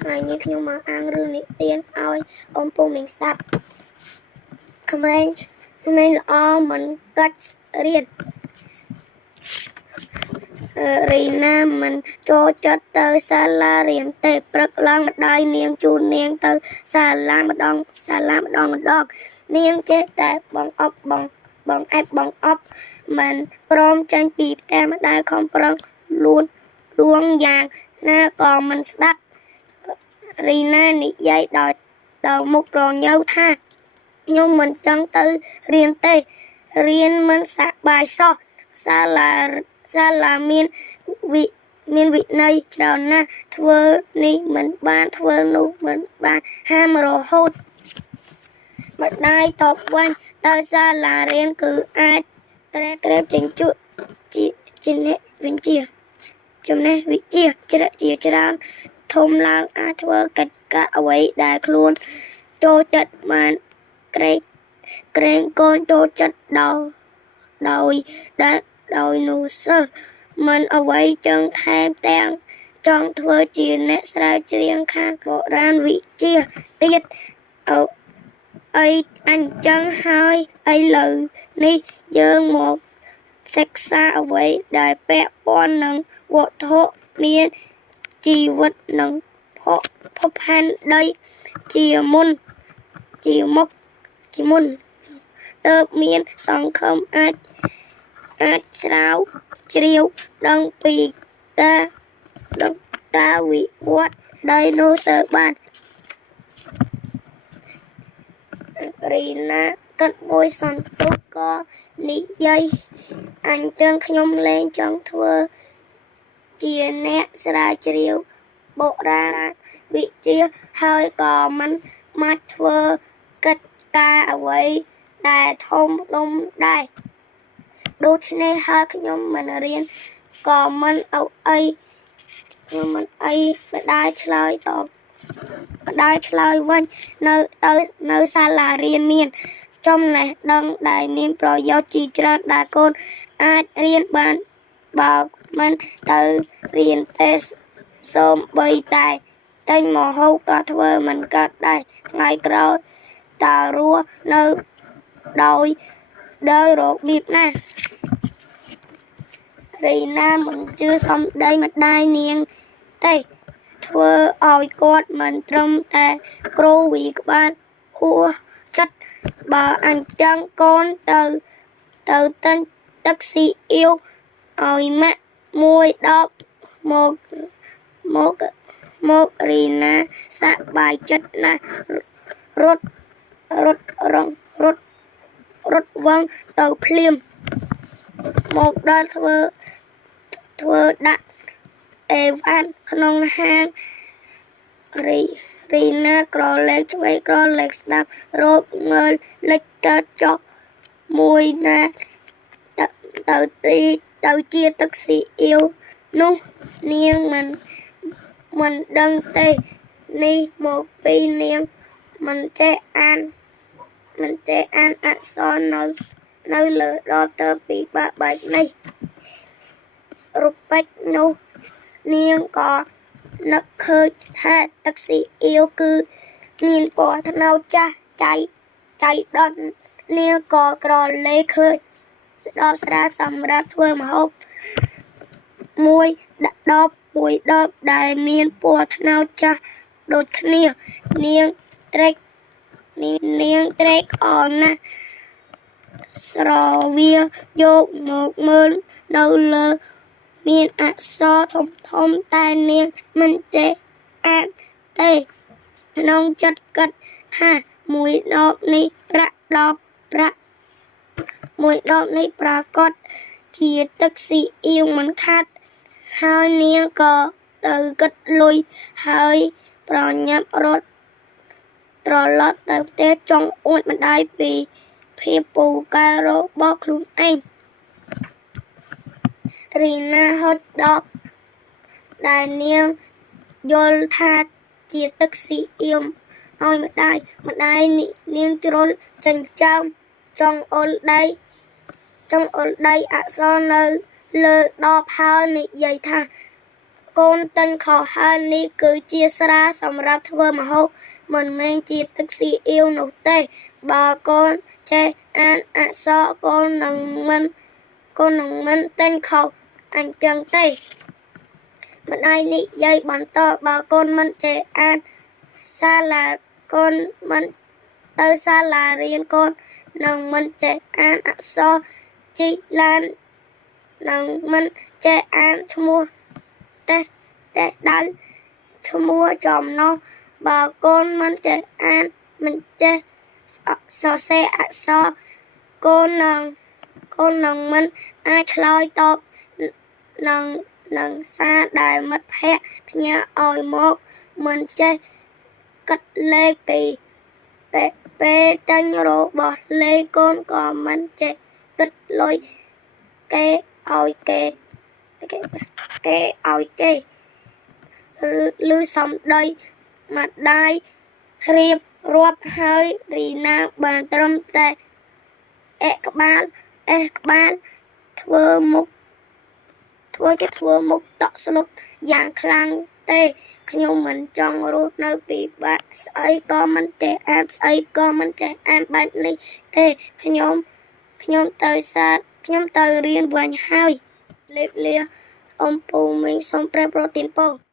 ថ្ងៃនេះខ្ញុំមកអានរឿងនិទានឲ្យអ៊ំពូមីងស្ដាប់ក្មេងល្អមិនកាច់រៀនរីណាមិនចូលចិត្តទៅសាលារៀនទេព្រឹកឡើងម្ដាយនាងជូននាងទៅសាលាម្ដងនាងចេះតែបងអប់មិនព្រមចេញពីផ្ទះម្ដាយខំប្រឹងលួងយ៉ាងណាក៏មិនស្ដាប់រីណានិយាយដល់មុខរញ៉ូវថាខ្ញុំមិនចង់ទៅរៀនទេរៀនមិនសប្បាយសោះសាលាមានវិន័យច្រើនណាស់ធ្វើនេះមិនបានធ្វើនោះមិនបានហាមរហូតម្ដាយតបវិញទៅសាលារៀនគឺអាចក្រេបចិញ្ចក់ចំណេះវិជ្ជាជាច្រើនធំឡើងអាចធ្វើកិច្ចការអ្វីដែលខ្លួនចូលចិត្តបានក្រែងកូនចូលចិត្តដោយនោះសិស្សមិនអ្វីចឹងថែមទាំងចង់ធ្វើជាអ្នកស្រាវជ្រាវខាងបុរាណវិទ្យាទៀតអីអញ្ចឹងហើយឥឡូវនេះយើងមកសិក្សាអ្វីដែលពាក់ព័ន្ធនឹងវត្ថុមានជីវិតនិងភពផែនដីជាមុនទើបមានសង្ឃឹមអាចស្រាវជ្រាវដឹងពីការវិវត្តដៃណូស័របានរីណាគិតមួយសន្ទុះក៏និយាយអញ្ចឹងខ្ញុំលែងចង់ធ្វើជាអ្នកស្រាវជ្រាវបុរាណវិទ្យាហើយក៏មិនមកធ្វើកិច្ចការអ្វីដែលធំដុំដែរដូច្នេះហើយខ្ញុំមិនរៀនក៏មិនអីម្ដាយឆ្លើយវិញនៅសាលារៀនមានចំណេះដឹងដែលមានប្រយោជន៍ជាច្រើនដែលកូនអាចរៀនបានបើមិនទៅរៀនទេសូម្បីតែទិញម្ហូបក៏ធ្វើមិនកើតដែរថ្ងៃក្រោយតើរស់នៅដោយរបៀបណារីណាមិនជឿសម្ដីម្ដាយនាងទេធ្វើឲ្យគាត់មិនត្រឹមតែគ្រូវិក្បាលហួសចិត្តបើអញ្ចឹងកូនទៅទិញទឹកស៊ីអ៊ីវឲ្យម៉ាក់មួយដបមករីណាសប្បាយចិត្តណាស់រត់វងទៅភ្លាមមកដល់ធ្វើដាក់អេវ៉ាន់ក្នុងហាងរីណាក្រឡេកឆ្វេងក្រឡេកស្ដាំរកមើលលិចទៅចុះមួយណាទៅជាទឹកស៊ីអ៊ីវនោះនាងមិនដឹងទេនេះមកពីនាងមិនចេះអានអក្សរនៅលើដបទៅពីបែបនេះរូបពេចនោះនាងក៏នឹកឃើញថាទឹកស៊ីអ៊ីវគឺមានពណ៌ត្នោតចាស់ចៃដន្យនាងក៏ក្រឡេកឃើញដបស្រាសម្រាប់ធ្វើម្ហូបមួយដបដែលមានពណ៌ត្នោតចាស់ដូចគ្នានាងត្រេកអរណាស់ស្រវាយកមកមើលនៅលើមានអក្សរធំតែនាងមិនចេះអានទេក្នុងចិត្តគិតថាមួយដបនេះប្រកាសជាទឹកស៊ីអ៊ីវមិនខាតហើយនាងក៏ទៅគិតលុយហើយប្រញាប់រត់ត្រឡប់ទៅផ្ទះចង់អួតម្ដាយពីភាពពូកែរបស់ខ្លួនឯងរីណាហត់ដបដែលនាងយល់ថាជាទឹកស៊ីអ៊ីវឲ្យម្ដាយនាងជ្រុលចិញ្ចើមចង់អុលដៃអក្សរនៅលើដបហើយនិយាយថាក កូនទិញខុសហើយនេះគឺជាស្រាសម្រាប់ធ្វើម្ហូបមិនមែនជាទឹកស៊ីអ៊ីវនោះទេបើកូនចេះអានអក្សរកូននឹងមិនទិញខុសអញ្ចឹងទេម្ដាយនិយាយបន្តបើកូនមិនចេះអានសាលាកូនមិនទៅសាលារៀនកូននឹងមិនចេះអានអក្សរជីកឡាននឹងមិនចេះអានឈ្មោះតែដៅឈ្មោះចំណុះបើកូនមិនចេះអានមិនចេះសរសេរអក្សរកូននឹងមិនអាចឆ្លើយតបនឹងសារដែលមិត្តភ័ក្តិផ្ញើឲ្យមកមិនចេះគិតលេខពីពេលចាញ់របស់លេខកូនក៏មិនចេះគិតលុយគេឲ្យគេឬសំដីម្ដាយរៀបរាប់ហើយរីណាបានត្រឹមតែក្បាលធ្វើមុខតក់ស្លុតយ៉ាងខ្លាំងទេខ្ញុំមិនចង់រស់នៅពិបាកស្អីក៏មិនចេះអានស្អីក៏មិនចេះអានបែបនេះទេខ្ញុំទៅរៀនវិញហើយលេបលាអំពូមីងសូមព្រះប្រទានពរ